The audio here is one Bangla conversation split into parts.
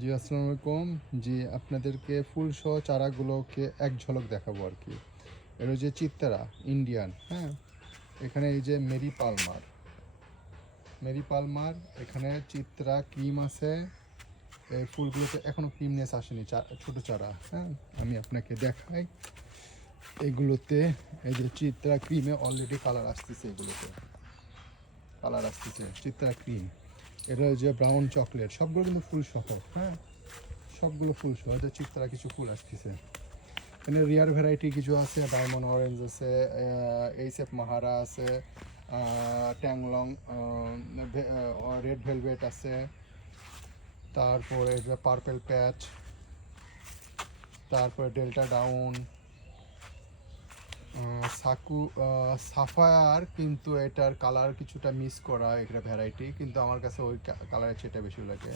জি, আসসালামু আলাইকুম। জি, আপনাদেরকে ফুলসহ চারাগুলোকে এক ঝলক দেখাবো আরকি। এটা যে চিত্তারা, ইন্ডিয়ান, হ্যাঁ? এখানে এই যে মেরি পালমার, এখানে চিত্রা ক্রিম আছে। এই ফুলগুলোতে এখনো ক্রিমনেস আসেনি, ছোট চারা, হ্যাঁ? আমি আপনাকে দেখাই। এগুলোতে এই যে চিত্রা ক্রিমে অলরেডি কালার আসতেছে এগুলোতে। কালার আসতেছে, চিত্রা ক্রিম। এটা যে ব্রাউন চকলেট, সবগুলো কিন্তু ফুলসহ, হ্যাঁ? সবগুলো ফুলসহ। হয়তো চিত্রা কিছু ফুল আসতেছে। এখানে রিয়ার ভ্যারাইটি কিছু আছে, ডায়মন্ড অরেঞ্জ আছে, এইসএফ মাহারা আছে, ট্যাংলং রেড ভেলভেট আছে, তারপরে পার্পেল প্যাচ, তারপরে ডেল্টা ডাউন, সাকু সাফায়ার, কিন্তু এটার কালার কিছুটা মিস করা, এটা ভ্যারাইটি, কিন্তু আমার কাছে ওই কালারের চেয়ে এটা বেশি লাগে।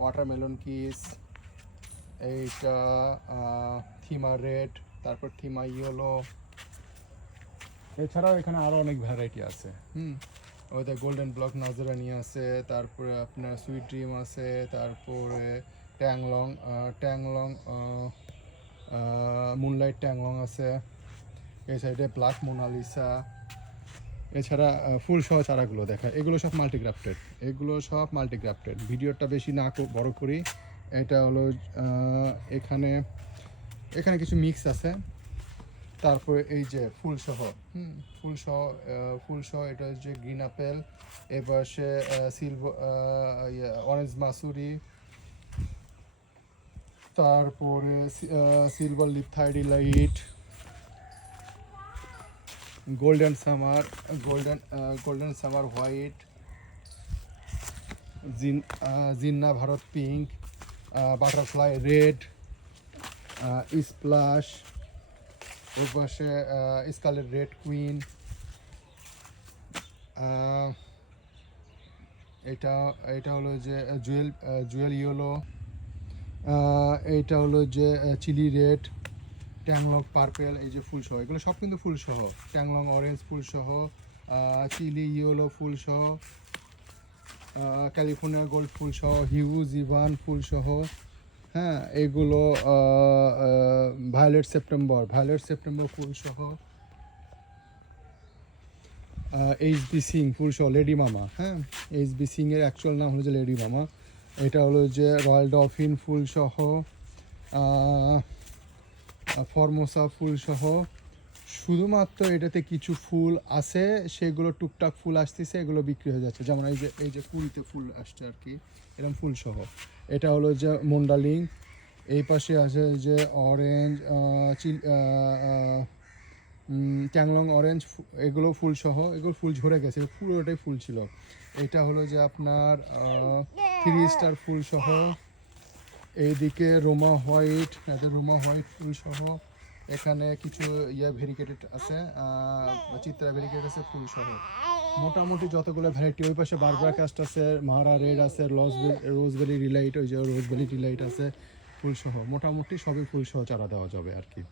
ওয়াটারমেলন কিস, এইটা থিমা রেড, তারপর থিমা ইয়েলো। এছাড়াও এখানে আরও অনেক ভ্যারাইটি আছে। ওদের গোল্ডেন ব্লক নাজরানি আছে, তারপরে আপনার সুইট ড্রিম আছে, তারপরে ট্যাংলং ট্যাংলং মুনলাইট ট্যাংলং আছে। এই সাইডে ব্ল্যাক মোনালিসা। এছাড়া ফুল সহ চারাগুলো দেখা, এগুলো সব মাল্টিগ্রাফটেড। ভিডিওটা বেশি না বড় করি। এটা হলো এখানে এখানে কিছু মিক্স আছে। তারপরে এই যে ফুলসহ, ফুলসহ ফুলসহ এটা হচ্ছে গ্রিন আপেল, এবার সে অরেঞ্জ মাসুরি, তারপরে সিলভার লিপ থাইডিলাইট, golden summer, golden summer white, জিন্না ভারত পিঙ্ক, বাটারফ্লাই রেড, স্প্লাশ, ওর পাশে স্কালেট রেড কুইন, এটা এটা হলো যে জুয়েল ইয়েলো, এইটা হলো যে চিলি রেড, ট্যাংলং পার্পেল। এই যে ফুলসহ, এগুলো সব কিন্তু ফুলসহ। ট্যাংলং অরেঞ্জ ফুলসহ, চিলি ইয়েলো ফুলসহ, ক্যালিফোর্নিয়া গোল্ড ফুলসহ, হিউজ ইভান ফুলসহ, হ্যাঁ? এগুলো ভায়োলেট সেপ্টেম্বর ফুলসহ, এইচবি সিং ফুলসহ, লেডি মামা, হ্যাঁ? এইচবি সিংয়ের অ্যাকচুয়াল নাম হলো যে লেডি মামা। এটা হলো যে রয়্যাল ডলফিন ফুলসহ, ফরমোসা ফুলসহ। শুধুমাত্র এটাতে কিছু ফুল আছে, সেগুলো টুকটাক ফুল আসতেছে, এগুলো বিক্রি হয়ে যাচ্ছে। যেমন এই যে কুড়িতে ফুল আসছে আর কি, এরকম ফুলসহ। এটা হলো যে মন্ডালিং। এই পাশে আছে যে অরেঞ্জ, ট্যাংলং অরেঞ্জ, এগুলো ফুলসহ। এগুলো ফুল ঝরে গেছে, পুরোটাই ফুল ছিল। এটা হলো যে আপনার 3 স্টার ফুলসহ। এইদিকে রোমা হোয়াইট ফুলসহ। এখানে কিছু ভেরিকেটেড আছে, চিত্রা ভেরিকেটেড আছে ফুলসহ। মোটামুটি যতগুলো ভ্যারাইটি। ওই পাশে বারবারা কাস্ট আছে, মাহারা রেড আছে, রোজবেরি ডিলাইট, ওই যে রোজবেরি ডিলাইট আছে ফুলসহ। মোটামুটি সবই ফুলসহ চারা দেওয়া যাবে আর কি।